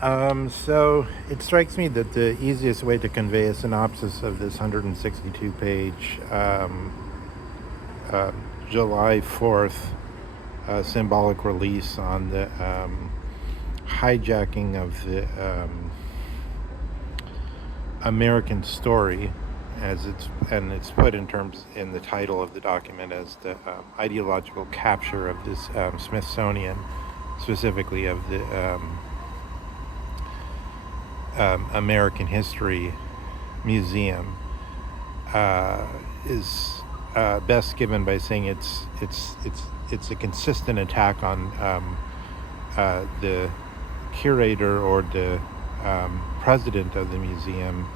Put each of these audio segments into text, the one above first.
So it strikes me that the easiest way to convey a synopsis of this 162 page uh, July 4th symbolic release on the hijacking of the American story, as it's put in terms in the title of the document as the ideological capture of this Smithsonian, specifically of the American History Museum, is best given by saying it's a consistent attack on the curator or the president of the museum,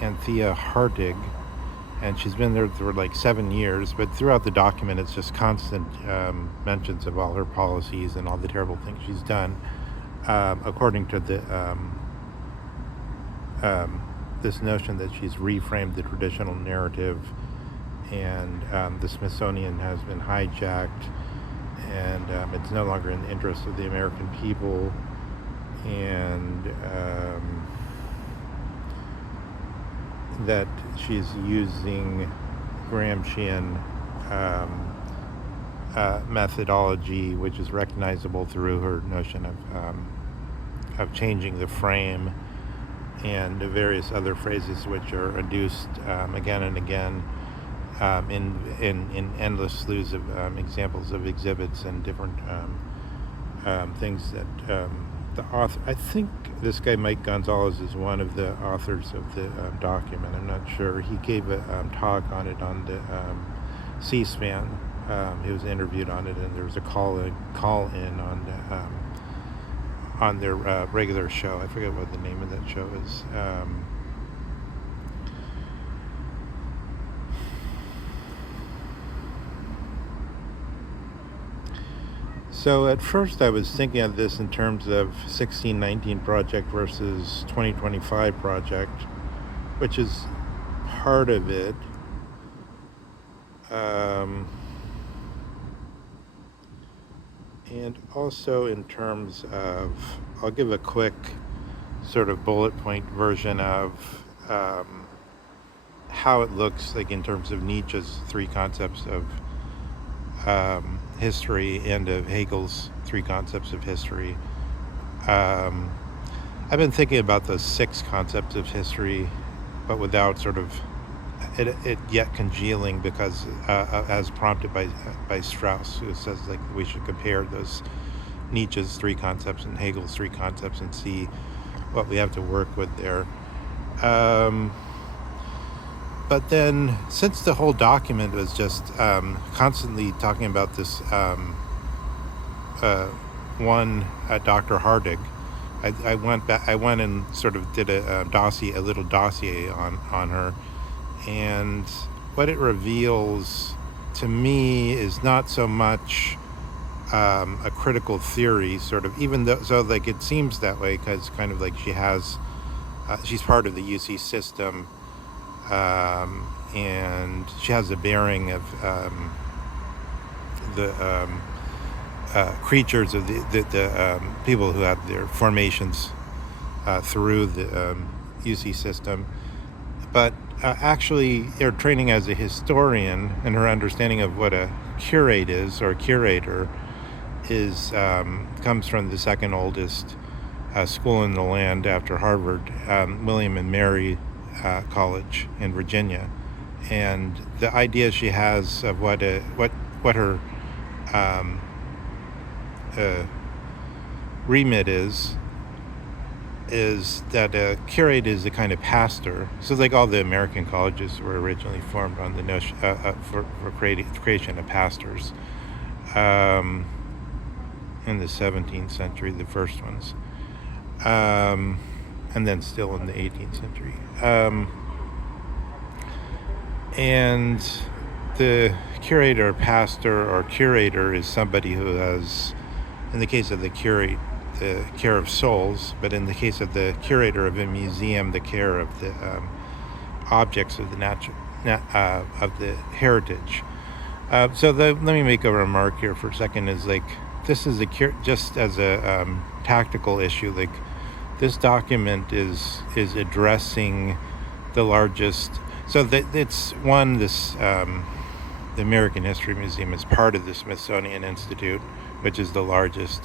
Anthea Hartig, and she's been there for like 7 years. But throughout the document, it's just constant mentions of all her policies and all the terrible things she's done, according to the this notion that she's reframed the traditional narrative, and the Smithsonian has been hijacked, and it's no longer in the interest of the American people, and that she's using Gramscian methodology, which is recognizable through her notion of changing the frame, and the various other phrases which are adduced again and again in endless slews of examples of exhibits and different things that the author, I think this guy Mike Gonzalez is one of the authors of the document. I'm not sure. He gave a talk on it on the C-SPAN. He was interviewed on it, and there was a call in on their regular show. I forget what the name of that show is. So at first I was thinking of this in terms of 1619 project versus 2025 project, which is part of it. And also in terms of, I'll give a quick sort of bullet point version of how it looks like in terms of Nietzsche's three concepts of history and of Hegel's three concepts of history. I've been thinking about those six concepts of history, but without sort of it yet congealing, because as prompted by Strauss, who says like we should compare those Nietzsche's three concepts and Hegel's three concepts and see what we have to work with there. But then, since the whole document was just constantly talking about this one Dr. Hardig, I went and sort of did a little dossier on her, and what it reveals to me is not so much a critical theory, sort of, even though, so like it seems that way, because kind of like she's part of the UC system. And she has a bearing of the creatures of the people who have their formations through the UC system. But actually, her training as a historian and her understanding of what a curate is, or curator is, comes from the second oldest school in the land after Harvard, William and Mary College in Virginia, and the idea she has of what her remit is that a curate is a kind of pastor. So like all the American colleges were originally formed on the notion for creation of pastors in the 17th century, the first ones. And then still in the 18th century. And the curator, pastor, or curator is somebody who has, in the case of the curate, the care of souls, but in the case of the curator of a museum, the care of the objects of the of the heritage. Let me make a remark here for a second. Is like this is just as a tactical issue. Like, this document is addressing the largest. So that it's one this the American History Museum is part of the Smithsonian Institute, which is the largest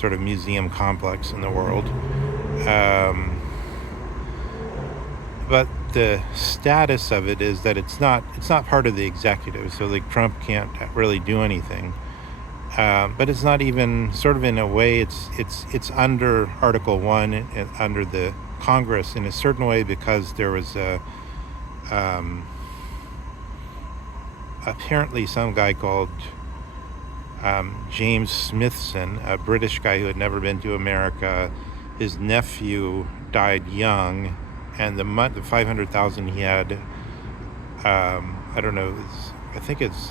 sort of museum complex in the world. But the status of it is that it's not part of the executive. So like Trump can't really do anything. But it's not even sort of, in a way, it's under Article 1 and under the Congress in a certain way, because there was apparently some guy called James Smithson, a British guy who had never been to America. His nephew died young, and the $500,000 he had, I don't know, I think it's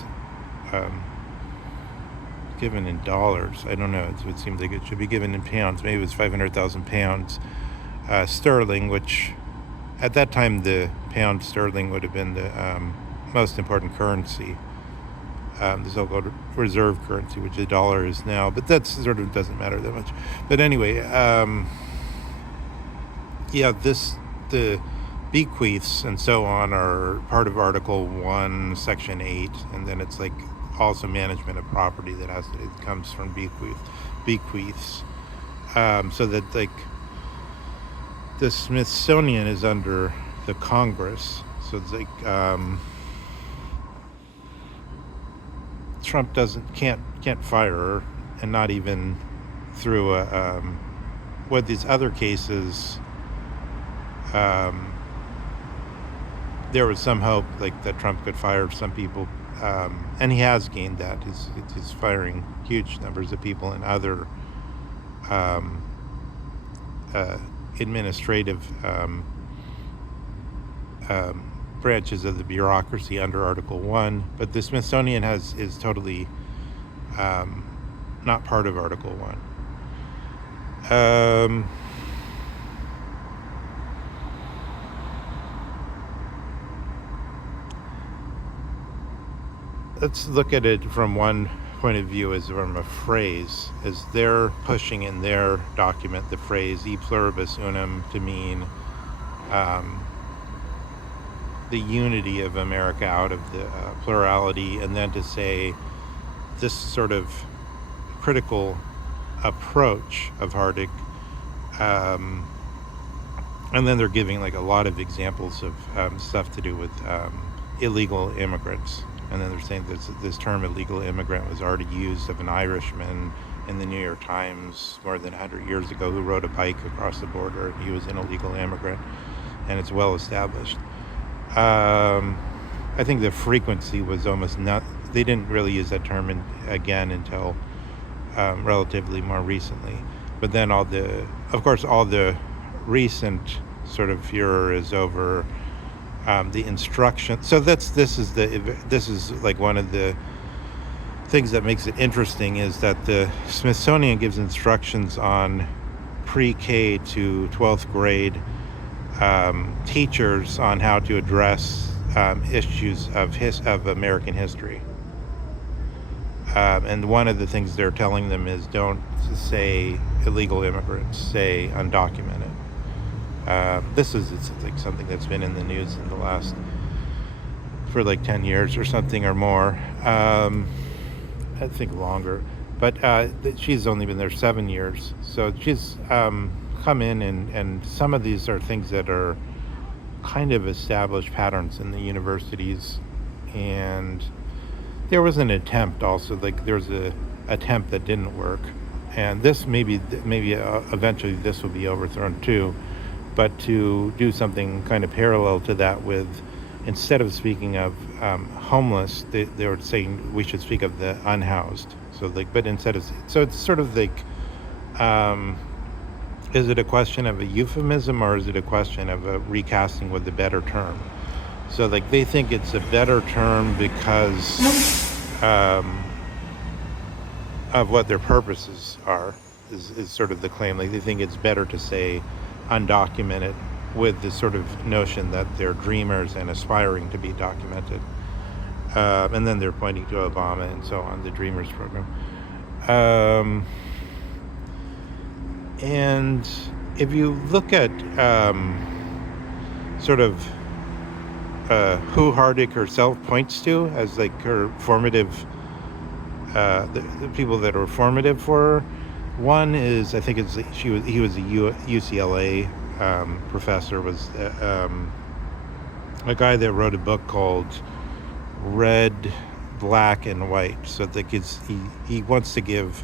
given in dollars. I don't know. It seems like it should be given in pounds. Maybe it was 500,000 pounds sterling, which at that time the pound sterling would have been the most important currency, the so-called reserve currency, which the dollar is now. But that sort of doesn't matter that much. But anyway, the bequeaths and so on are part of Article 1, Section 8, and then it's like also management of property it comes from bequeaths. So that like the Smithsonian is under the Congress. So it's like Trump can't fire her, and not even through with these other cases. There was some hope like that Trump could fire some people, and he has gained that. He's firing huge numbers of people in other administrative branches of the bureaucracy under Article 1, but the Smithsonian is totally not part of Article 1. Let's look at it from one point of view, as from a phrase, as they're pushing in their document the phrase e pluribus unum to mean the unity of America out of the plurality, and then to say this sort of critical approach of Hardik, and then they're giving like a lot of examples of stuff to do with illegal immigrants. And then they're saying this term illegal immigrant was already used of an Irishman in the New York Times more than 100 years ago who rode a bike across the border, and he was an illegal immigrant, and it's well established. I think the frequency was almost not, they didn't really use that term again until relatively more recently. But then all the recent sort of furor is over the instruction. So this is like one of the things that makes it interesting, is that the Smithsonian gives instructions on pre-K to 12th grade teachers on how to address issues of American history. And one of the things they're telling them is don't say illegal immigrants, say undocumented. It's like something that's been in the news in the last, for like 10 years or something or more. I think longer. But she's only been there 7 years. So she's come in, and some of these are things that are kind of established patterns in the universities. And there was an attempt also, like there was a attempt that didn't work. And this maybe eventually this will be overthrown too. But to do something kind of parallel to that with, instead of speaking of homeless, they were saying we should speak of the unhoused. So it's sort of like, is it a question of a euphemism, or is it a question of a recasting with a better term? So like they think it's a better term because of what their purposes are, is sort of the claim. Like they think it's better to say undocumented, with this sort of notion that they're dreamers and aspiring to be documented. And then they're pointing to Obama and so on, the Dreamers program. And if you look at sort of who Hardick herself points to as like her formative, the people that are formative for her, one is, I think he was a UCLA professor, was a guy that wrote a book called Red, Black, and White. So that he wants to give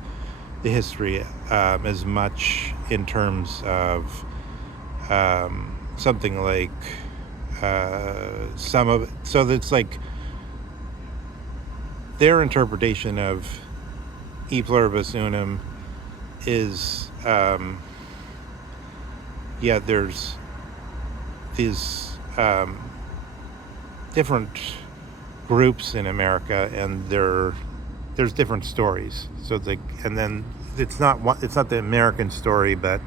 the history as much in terms of something like some of it. So that's like their interpretation of E pluribus unum is there's these different groups in America, and there's different stories. So it's like, and then it's not the American story, but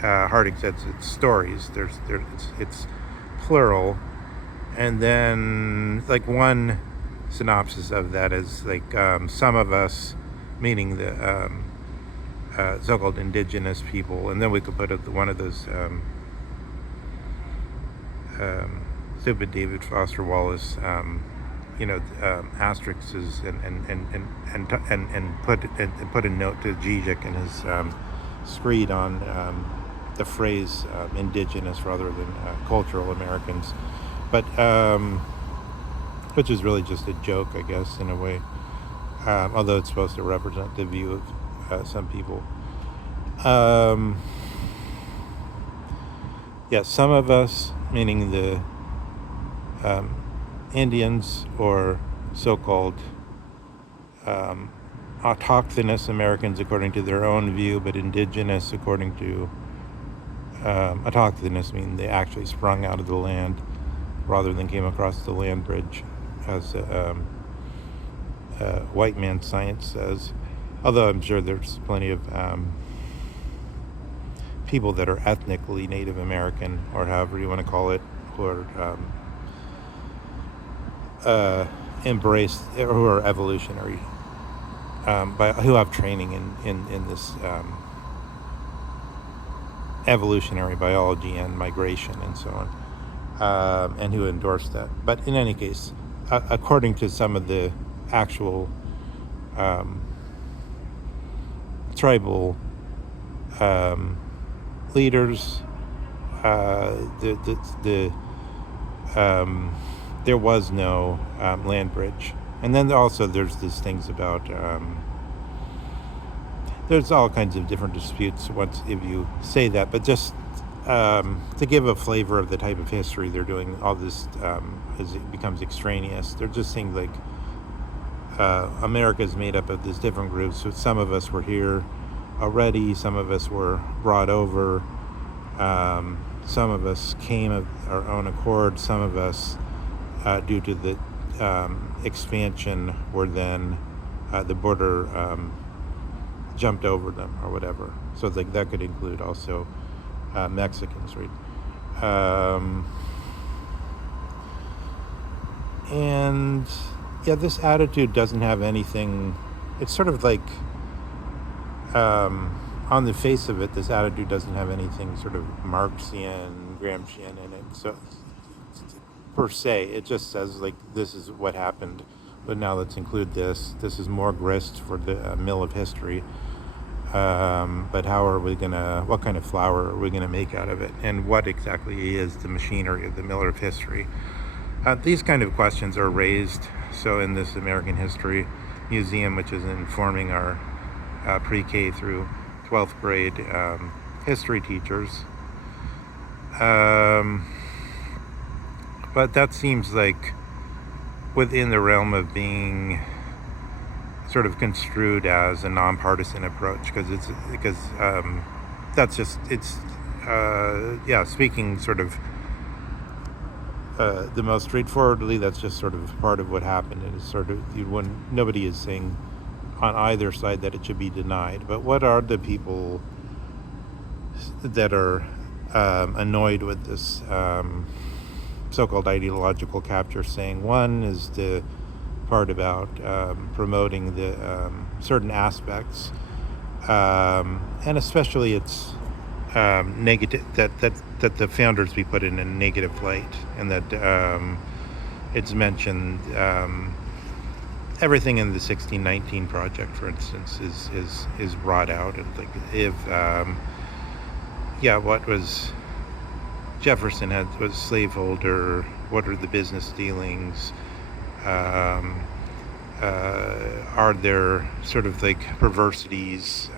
Harding says it's stories. It's plural, and then like one synopsis of that is like some of us, meaning the so-called indigenous people, and then we could put one of those stupid David Foster Wallace asterisks and put a note to Zizek in his screed on the phrase indigenous rather than cultural Americans, but which is really just a joke, I guess, in a way, although it's supposed to represent the view of some people. Some of us, meaning the Indians, or so-called autochthonous Americans according to their own view, but indigenous according to autochthonous, meaning they actually sprung out of the land rather than came across the land bridge, as white man science says. Although I'm sure there's plenty of people that are ethnically Native American, or however you want to call it, or embraced, or who are evolutionary, who have training in this evolutionary biology and migration and so on, and who endorse that. But in any case, according to some of the actual tribal leaders, there was no land bridge. And then also there's these things about there's all kinds of different disputes once if you say that, but just to give a flavor of the type of history they're doing, all this as it becomes extraneous. They're just saying like America is made up of these different groups. So some of us were here already, some of us were brought over, some of us came of our own accord, some of us due to the expansion were then the border jumped over them or whatever. So it's like that could include also Mexicans, right? And this attitude doesn't have anything. It's sort of like on the face of it, this attitude doesn't have anything sort of Marxian, Gramscian in it. So per se, it just says like, this is what happened, but now let's include this. This is more grist for the mill of history. But how are we what kind of flour are we gonna make out of it? And what exactly is the machinery of the mill of history? These kind of questions are raised. So in this American History Museum, which is informing our pre-K through 12th grade history teachers. But that seems like within the realm of being sort of construed as a nonpartisan approach, because that's just, it's speaking sort of the most straightforwardly, that's just sort of part of what happened. And it's sort of, nobody is saying on either side that it should be denied. But what are the people that are annoyed with this so-called ideological capture saying? One is the part about promoting the certain aspects, and especially its negative that the founders be put in a negative light, and that it's mentioned. Everything in the 1619 project, for instance, is brought out, and like if what was Jefferson was slaveholder, what are the business dealings, are there sort of like perversities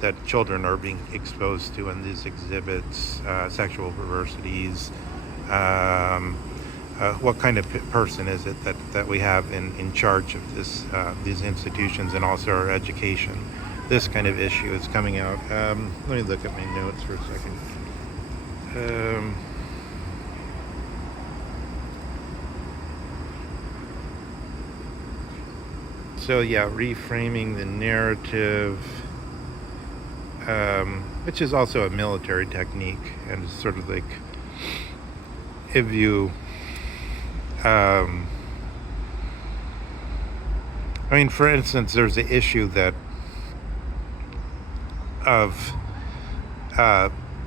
that children are being exposed to in these exhibits, sexual perversities, what kind of person is it that we have in charge of these institutions, and also our education. This kind of issue is coming out. Let me look at my notes for a second. So reframing the narrative, which is also a military technique, and sort of like if you I mean, for instance, there's the issue that of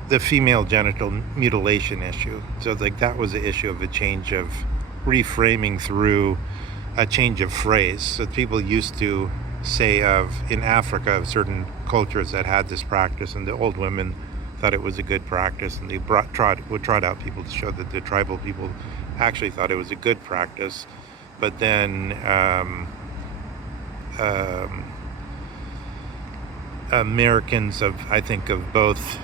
the female genital mutilation issue. So like that was the issue of a change of reframing through a change of phrase. So people used to say in Africa, of certain cultures that had this practice, and the old women thought it was a good practice, and they would trot out people to show that the tribal people actually thought it was a good practice. But then Americans of both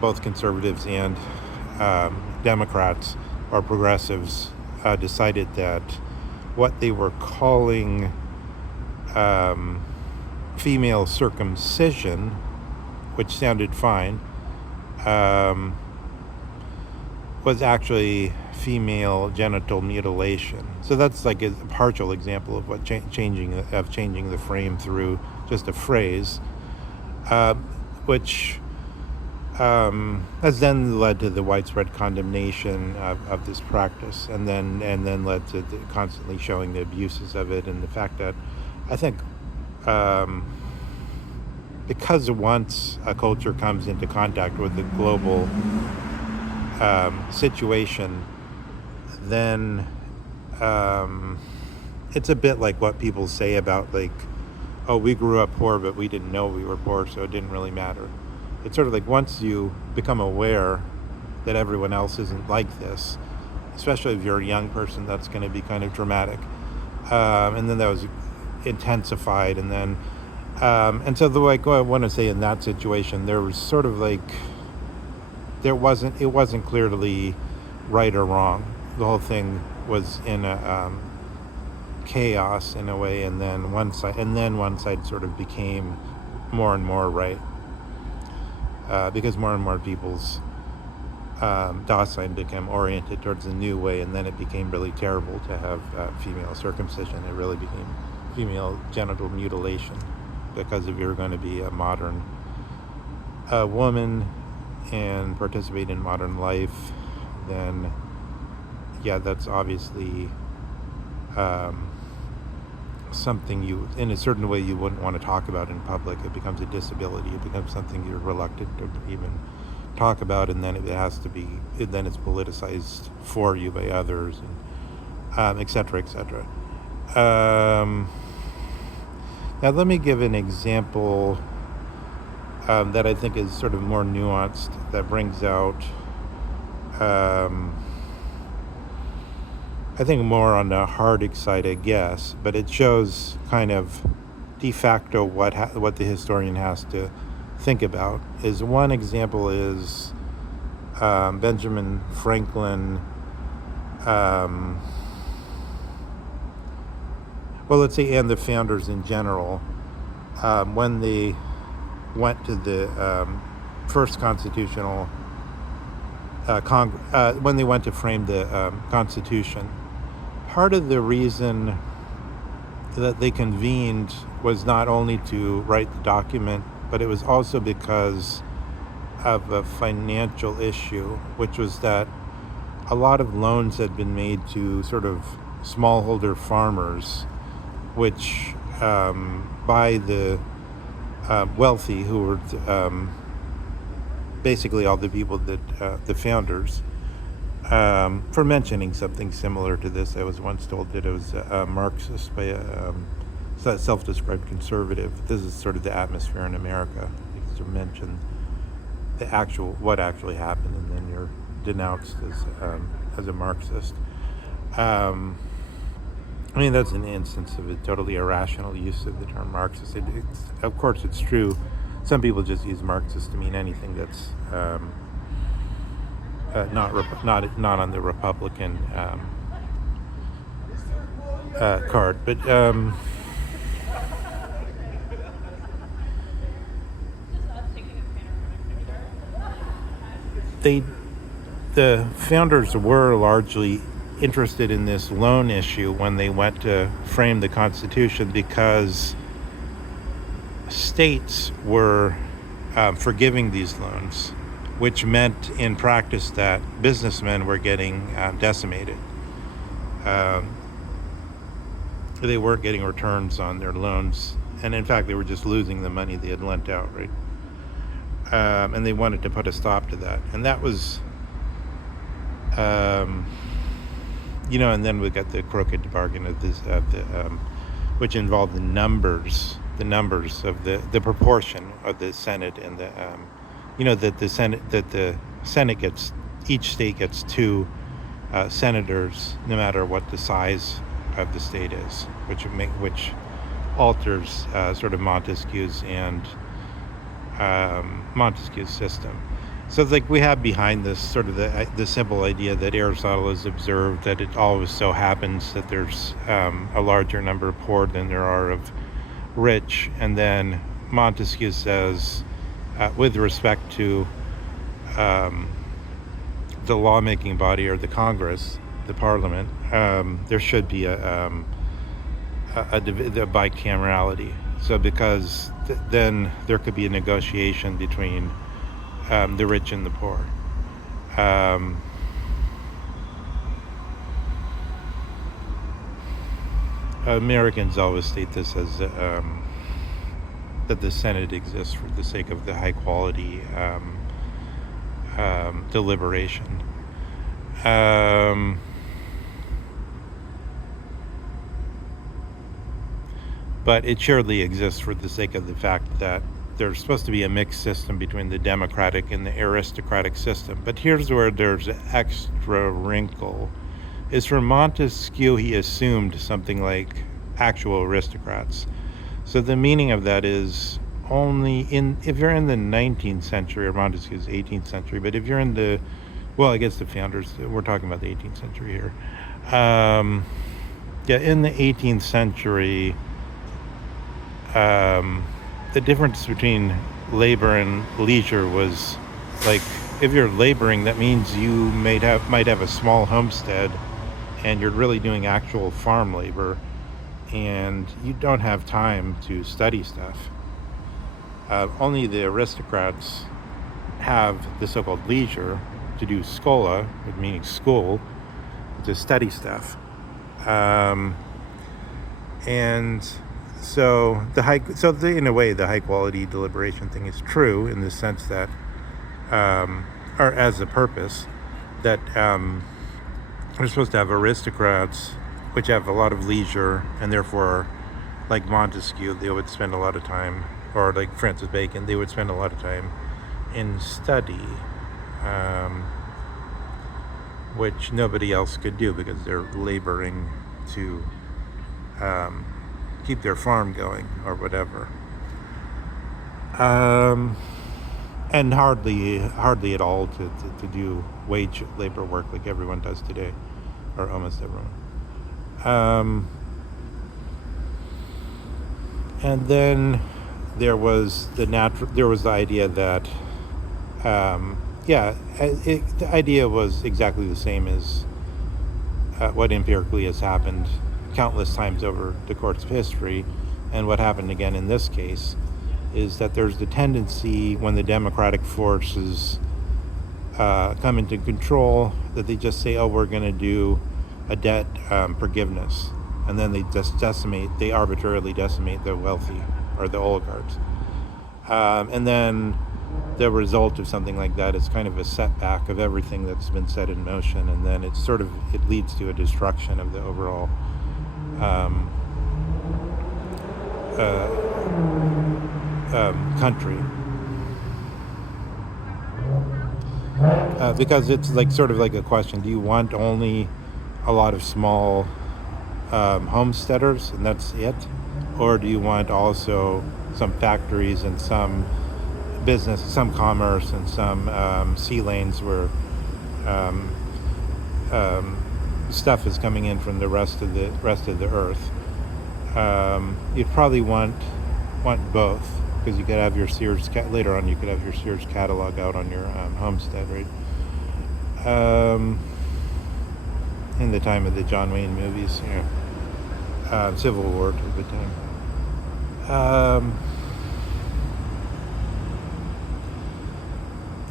both conservatives and Democrats or progressives decided that what they were calling female circumcision, which sounded fine, was actually female genital mutilation. So that's like a partial example of what changing the frame through just a phrase, which has then led to the widespread condemnation of this practice, and then led to constantly showing the abuses of it, and the fact that I think because once a culture comes into contact with the global situation, then it's a bit like what people say about like, oh, we grew up poor, but we didn't know we were poor, so it didn't really matter. It's sort of like once you become aware that everyone else isn't like this, especially if you're a young person, that's going to be kind of dramatic. And then that was intensified, and then and so I want to say in that situation, there was sort of like it wasn't clearly right or wrong. The whole thing was in a chaos in a way, and then one side sort of became more and more right, because more and more people's doctrine became oriented towards a new way, and then it became really terrible to have female circumcision. It really became female genital mutilation, because if you're going to be a modern woman and participate in modern life, then that's obviously something you, in a certain way, you wouldn't want to talk about in public. It becomes a disability. It becomes something you're reluctant to even talk about, and then then it's politicized for you by others, and et cetera, et cetera. Now let me give an example that I think is sort of more nuanced, that brings out I think more on the hard side, I guess, but it shows kind of de facto what the historian has to think about. Is one example is Benjamin Franklin. Let's say, and the founders in general, when they went to the first constitutional when they went to frame the Constitution. Part of the reason that they convened was not only to write the document, but it was also because of a financial issue, which was that a lot of loans had been made to sort of smallholder farmers, which by the wealthy, who were basically all the people that the founders. For mentioning something similar to this, I was once told that it was a Marxist by a self-described conservative. This is sort of the atmosphere in America. To mention what actually happened, and then you're denounced as a Marxist. I mean, that's an instance of a totally irrational use of the term Marxist. Of course, it's true. Some people just use Marxist to mean anything that's not on the Republican card, but. The founders were largely interested in this loan issue when they went to frame the Constitution, because states were forgiving these loans, which meant in practice that businessmen were getting decimated. They weren't getting returns on their loans, and in fact they were just losing the money they had lent out, right? And they wanted to put a stop to that, and that was and then we got the crooked bargain of this which involved the numbers of the proportion of the Senate, and that the Senate gets, each state gets 2 senators no matter what the size of the state is, which alters sort of Montesquieu's system. So like we have behind this sort of the simple idea that Aristotle has observed that it always so happens that there's a larger number of poor than there are of rich, and then Montesquieu says with respect to the lawmaking body, or the Congress, the Parliament, there should be a bicamerality. So because then there could be a negotiation between the rich and the poor. Americans always state this as that the Senate exists for the sake of the high quality deliberation. But it surely exists for the sake of the fact that there's supposed to be a mixed system between the democratic and the aristocratic system. But here's where there's an extra wrinkle. Is for Montesquieu, he assumed something like actual aristocrats. So the meaning of that is if you're in the 19th century, or Montesquieu's 18th century, but if you're in I guess the founders, we're talking about the 18th century here. In the 18th century, the difference between labor and leisure was like, if you're laboring, that means you might have a small homestead, and you're really doing actual farm labor, and you don't have time to study stuff. Only the aristocrats have the so-called leisure to do schola, meaning school, to study stuff. So in a way, the high quality deliberation thing is true in the sense that, or as a purpose, that we're supposed to have aristocrats which have a lot of leisure, and therefore, like Montesquieu, they would spend a lot of time, or like Francis Bacon, they would spend a lot of time in study, which nobody else could do because they're laboring to keep their farm going or whatever. And hardly at all to do wage labor work like everyone does today, or almost everyone. And then there was the idea that the idea was exactly the same as what empirically has happened countless times over the course of history, and what happened again in this case is that there's the tendency, when the democratic forces come into control, that they just say, we're going to do a debt forgiveness, and then they arbitrarily decimate the wealthy. or the oligarchs. And then the result of something like that is kind of a setback of everything that's been set in motion, and then it leads to a destruction of the overall country, because it's like sort of like a question: do you want only a lot of small homesteaders and that's it, or do you want also some factories and some business, some commerce, and some sea lanes where stuff is coming in from the rest of the earth? You'd probably want both, because you could have your Sears later on. You could have your Sears catalog out on your homestead, right? In the time of the John Wayne movies, Civil War type of time.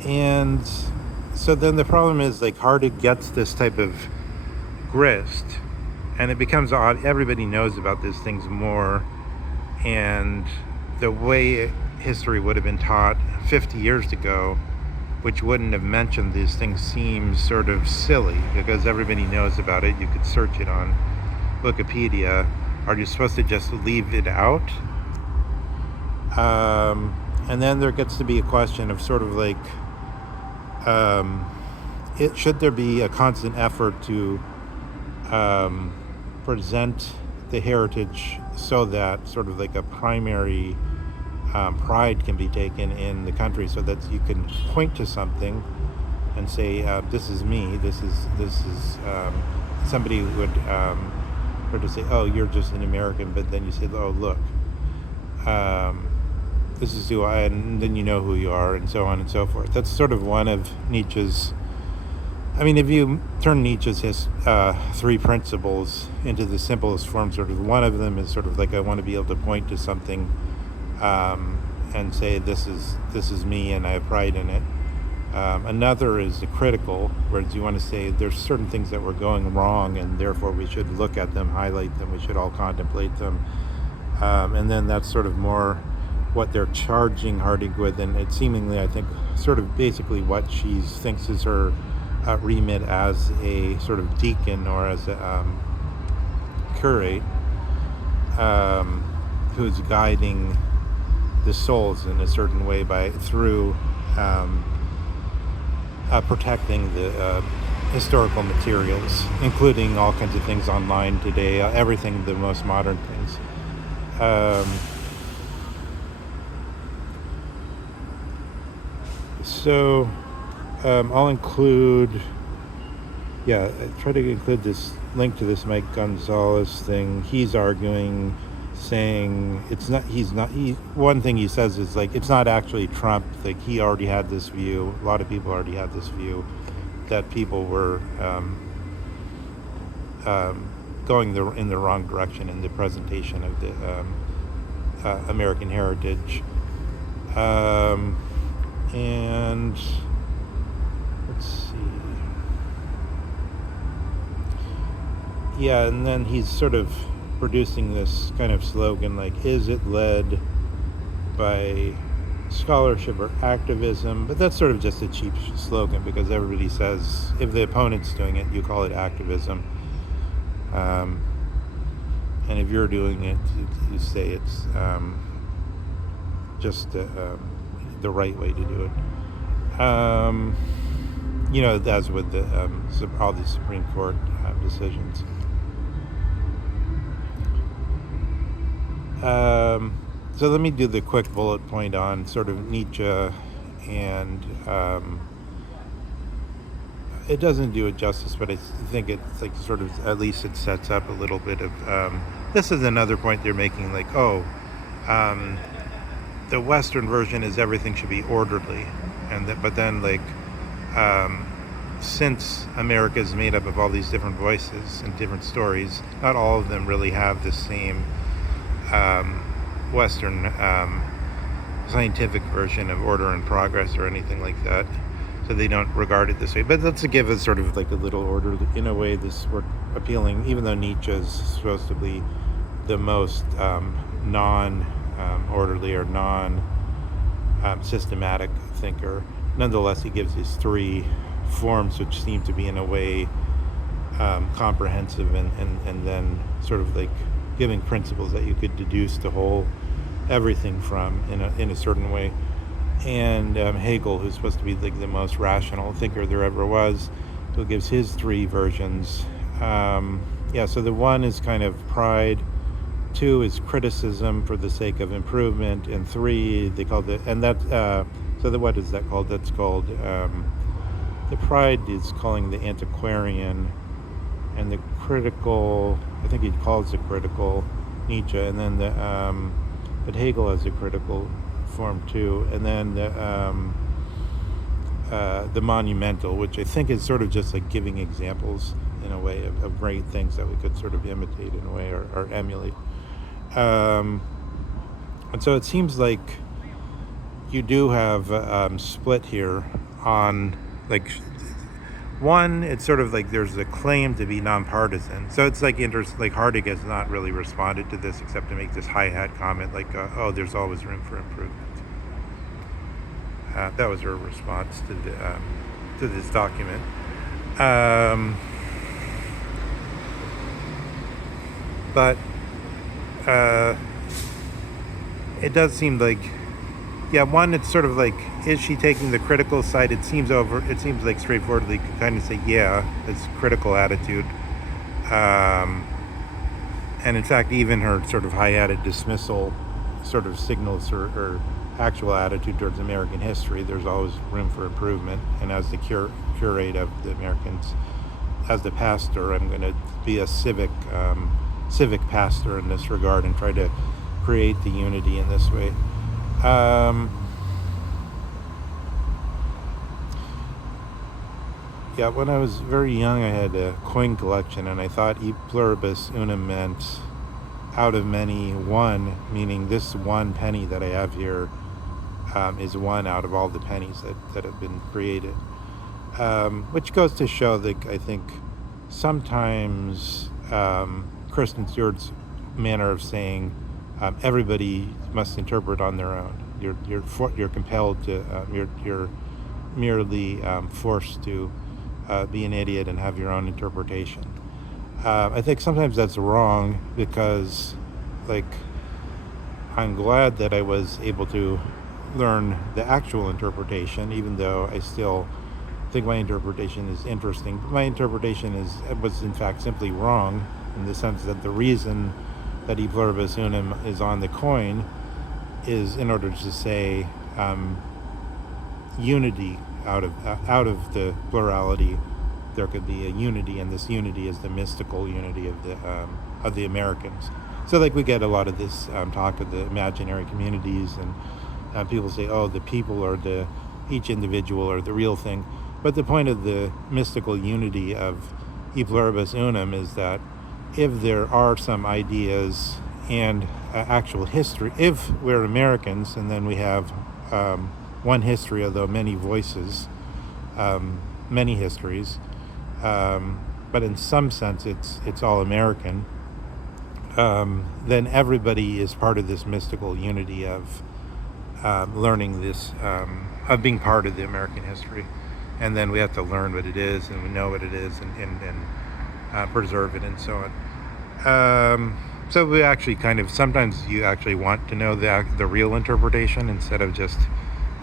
And so then the problem is, like, Harding gets this type of grist, and it becomes odd. Everybody knows about these things more, and the way history would have been taught 50 years ago, which wouldn't have mentioned these things, seems sort of silly because everybody knows about it. You could search it on Wikipedia. Are you supposed to just leave it out? And then there gets to be a question of sort of like, should there be a constant effort to present the heritage so that sort of like a primary pride can be taken in the country, so that you can point to something and say, this is me, this is somebody would sort of say, oh, you're just an American, but then you say, oh, look, this is who I am, and then you know who you are, and so on and so forth. That's sort of one of Nietzsche's, I mean, if you turn Nietzsche's three principles into the simplest form, sort of one of them is sort of like, I want to be able to point to something and say, this is me and I have pride in it. Another is the critical, whereas you want to say there's certain things that were going wrong and therefore we should look at them, highlight them, we should all contemplate them. And then that's sort of more what they're charging Harding with, and it's seemingly, I think, sort of basically what she thinks is her remit as a sort of deacon or as a curate who's guiding the souls in a certain way through protecting the historical materials, including all kinds of things online today, everything, the most modern things. So I'll include, I try to include this link to this Mike Gonzalez thing. He's arguing, saying one thing he says is like, it's not actually Trump. Like, he already had this view. A lot of people already had this view that people were going in the wrong direction in the presentation of the American heritage. And let's see. Yeah, and then he's sort of producing this kind of slogan like, is it led by scholarship or activism? But that's sort of just a cheap slogan, because everybody says, if the opponent's doing it, you call it activism. And if you're doing it, you say it's just the right way to do it. As with all the Supreme Court decisions. So let me do the quick bullet point on sort of Nietzsche, and it doesn't do it justice, but I think it's like sort of, at least it sets up a little bit of, this is another point they're making, like, the Western version is everything should be orderly, but then like, since America is made up of all these different voices and different stories, not all of them really have the same Western scientific version of order and progress or anything like that, so they don't regard it this way. But that's to give us sort of like a little order, in a way, this word appealing, even though Nietzsche is supposed to be the most orderly or non-systematic thinker. Nonetheless, he gives these three forms which seem to be in a way comprehensive and then sort of like giving principles that you could deduce the whole everything from in a certain way. And Hegel, who's supposed to be like the most rational thinker there ever was, who gives his three versions. So the one is kind of pride, two is criticism for the sake of improvement, and three they called it, and that what is that called? That's called the pride is calling the antiquarian, and the critical, I think he calls it critical Nietzsche, and then but Hegel has a critical form too, and then the monumental, which I think is sort of just like giving examples in a way of great things that we could sort of imitate in a way or emulate. And so it seems like you do have split here on like one. It's sort of like there's a claim to be nonpartisan. So it's like Harding has not really responded to this except to make this hi-hat comment like, oh, there's always room for improvement. That was her response to this document. But it does seem like, one, it's sort of like, is she taking the critical side? It seems like straightforwardly kind of say, it's critical attitude. And in fact, even her sort of high-added dismissal sort of signals her actual attitude towards American history. There's always room for improvement. And as the curate of the Americans, as the pastor, I'm going to be a civic pastor in this regard and try to create the unity in this way. When I was very young, I had a coin collection, and I thought e pluribus unum meant out of many one, meaning this one penny that I have here is one out of all the pennies that have been created. Which goes to show that I think sometimes Kristen Stewart's manner of saying everybody must interpret on their own. You're compelled to. You're merely forced to be an idiot and have your own interpretation. I think sometimes that's wrong because, like, I'm glad that I was able to learn the actual interpretation, even though I still think my interpretation is interesting. But my interpretation was in fact simply wrong, in the sense that the reason that e pluribus unum is on the coin is in order to say unity out of the plurality. There could be a unity, and this unity is the mystical unity of the Americans. So like we get a lot of this talk of the imaginary communities, and people say, oh, the people or each individual or the real thing. But the point of the mystical unity of e pluribus unum is that if there are some ideas and actual history, if we're Americans and then we have one history, although many voices, many histories, but in some sense it's all American, then everybody is part of this mystical unity of learning this, of being part of the American history. And then we have to learn what it is, and we know what it is, and preserve it, and so on. So we actually sometimes you actually want to know the real interpretation instead of just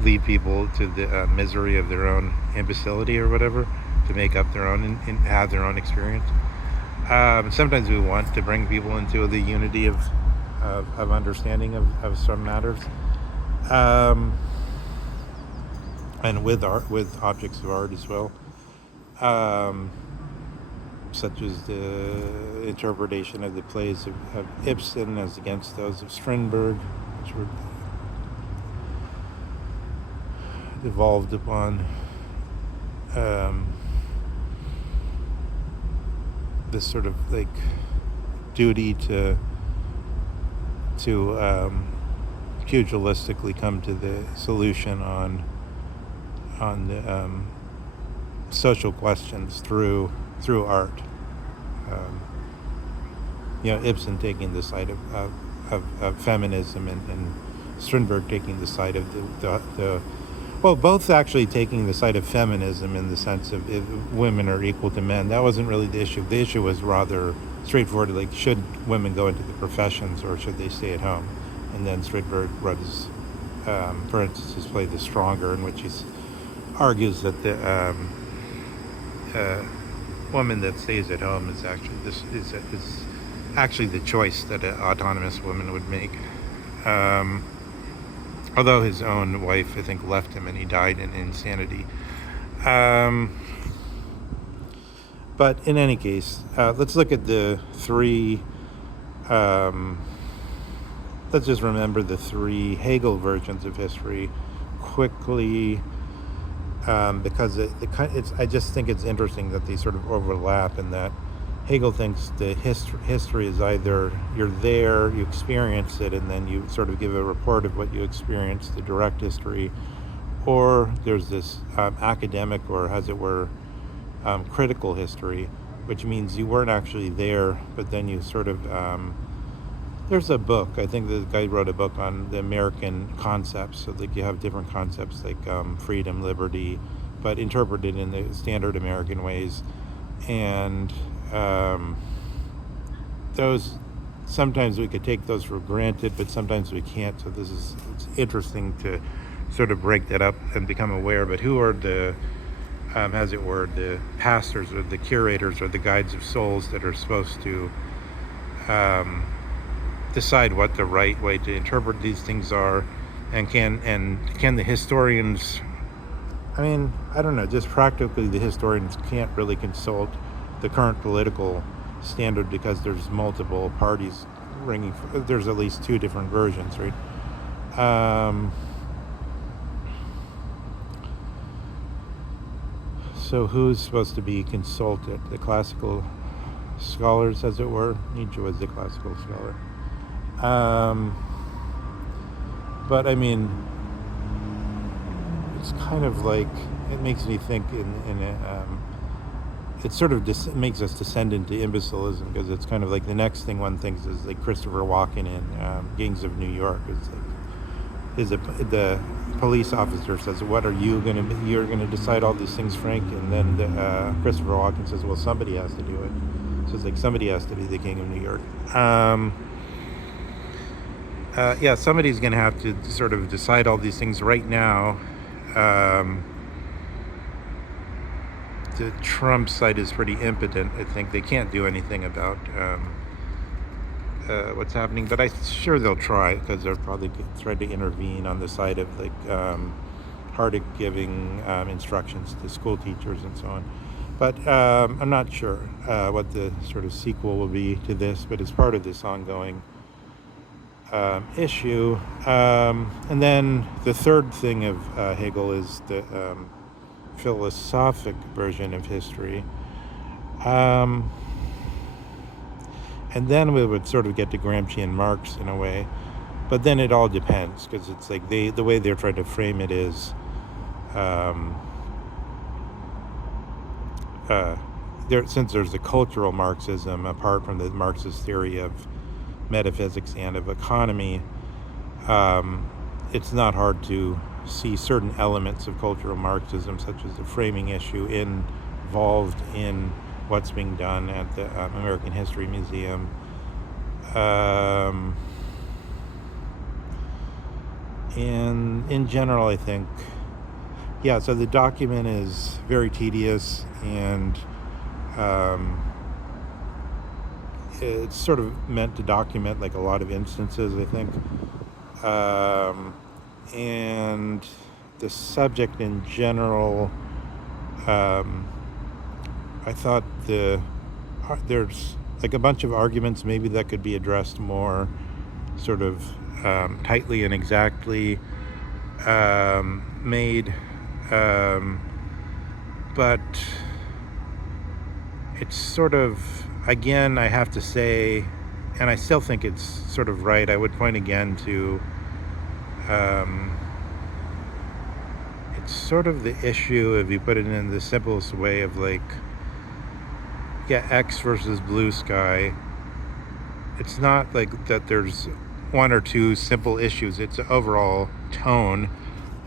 lead people to the misery of their own imbecility or whatever, to make up their own and have their own experience. Sometimes we want to bring people into the unity of understanding of some matters, and with art, with objects of art as well, such as the interpretation of the plays of Ibsen as against those of Strindberg, which were evolved upon this sort of like duty to pugilistically come to the solution on the social questions through art. Ibsen taking the side of of feminism, and Strindberg taking the side of well, both actually taking the side of feminism in the sense of if women are equal to men. That wasn't really the issue. The issue was rather straightforward, like should women go into the professions or should they stay at home? And then Strindberg wrote his parentheses play the stronger, in which he argues that the woman that stays at home is actually is actually the choice that an autonomous woman would make. Although his own wife, I think, left him and he died in insanity. But in any case, let's look at the three. Let's just remember the three Hegel versions of history quickly, because I just think it's interesting that they sort of overlap, and that Hegel thinks the history is either you're there, you experience it, and then you sort of give a report of what you experienced, the direct history, or there's this academic, or as it were, critical history, which means you weren't actually there, but then you sort of there's a book, I think the guy wrote a book on the American concepts, so that you have different concepts like freedom, liberty, but interpreted in the standard American ways. And those, sometimes we could take those for granted, but sometimes we can't. So it's interesting to sort of break that up and become aware. But who are the, as it were, the pastors or the curators or the guides of souls that are supposed to decide what the right way to interpret these things are, and can the historians, I mean, I don't know, just practically the historians can't really consult the current political standard because there's multiple parties there's at least two different versions, right? So who's supposed to be consulted? The classical scholars, as it were. Nietzsche was a classical scholar. But I mean, it's kind of like, it makes me think it sort of makes us descend into imbecilism, because it's kind of like the next thing one thinks is like Christopher Walken in Gangs of New York. It's like, the police officer says, "What are you going to? You're going to decide all these things, Frank?" And then Christopher Walken says, "Well, somebody has to do it." So it's like somebody has to be the king of New York. Yeah, somebody's going to have to sort of decide all these things right now. The Trump side is pretty impotent. I think they can't do anything about what's happening, but I'm sure they'll try, because they'll probably try to intervene on the side of like hard giving instructions to school teachers and so on. But I'm not sure what the sort of sequel will be to this, but it's part of this ongoing issue. And then the third thing of Hegel is the philosophic version of history. And then we would sort of get to Gramsci and Marx in a way. But then it all depends, because it's like the way they're trying to frame it is since there's a cultural Marxism apart from the Marxist theory of metaphysics and of economy, it's not hard to see certain elements of cultural Marxism, such as the framing issue, involved in what's being done at the American History Museum. And in general, I think, yeah, so the document is very tedious, and it's sort of meant to document like a lot of instances, I think. And the subject in general, I thought there's like a bunch of arguments maybe that could be addressed more sort of tightly and exactly made, but it's sort of, again, I have to say, and I still think it's sort of right, I would point again to it's sort of the issue, if you put it in the simplest way, of like, yeah, X versus blue sky. It's not like that there's one or two simple issues. It's an overall tone,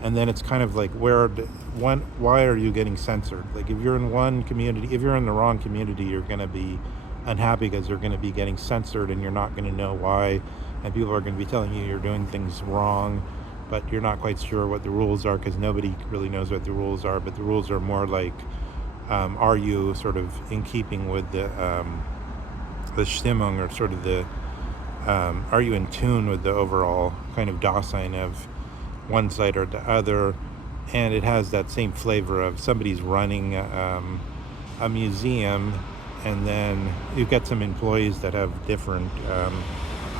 and then it's kind of like why are you getting censored? Like if you're in one community, if you're in the wrong community, you're going to be unhappy because you're going to be getting censored, and you're not going to know why, and people are going to be telling you you're doing things wrong, but you're not quite sure what the rules are because nobody really knows what the rules are. But the rules are more like, are you sort of in keeping with the Stimmung, or sort of are you in tune with the overall kind of Dasein of one side or the other? And it has that same flavor of somebody's running a museum, and then you've got some employees that have different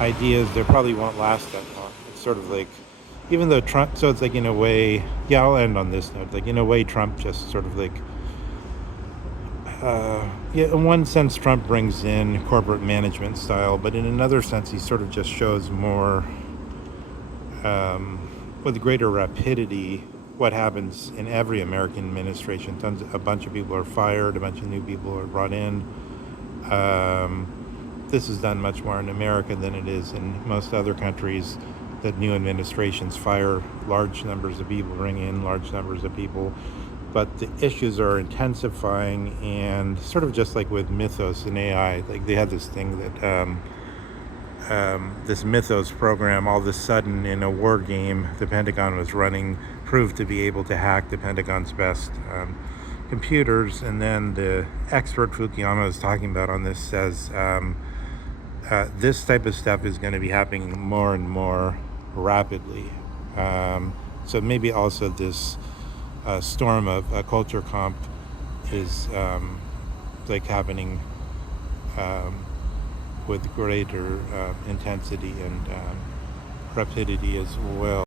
ideas. They probably won't last that long. It's sort of like, even though Trump, so it's like in a way, yeah, I'll end on this note. Like in a way, Trump just sort of like, yeah, in one sense, Trump brings in corporate management style, but in another sense, he sort of just shows more, with greater rapidity, what happens in every American administration. A bunch of people are fired, a bunch of new people are brought in. This is done much more in America than it is in most other countries, that new administrations fire large numbers of people, bring in large numbers of people. But the issues are intensifying, and sort of just like with Mythos and AI, like they had this thing that this Mythos program, all of a sudden in a war game the Pentagon was running, proved to be able to hack the Pentagon's best computers. And then the expert Fukuyama is talking about on this says this type of stuff is going to be happening more and more rapidly. So maybe also this storm of culture comp is like happening with greater intensity and rapidity as well.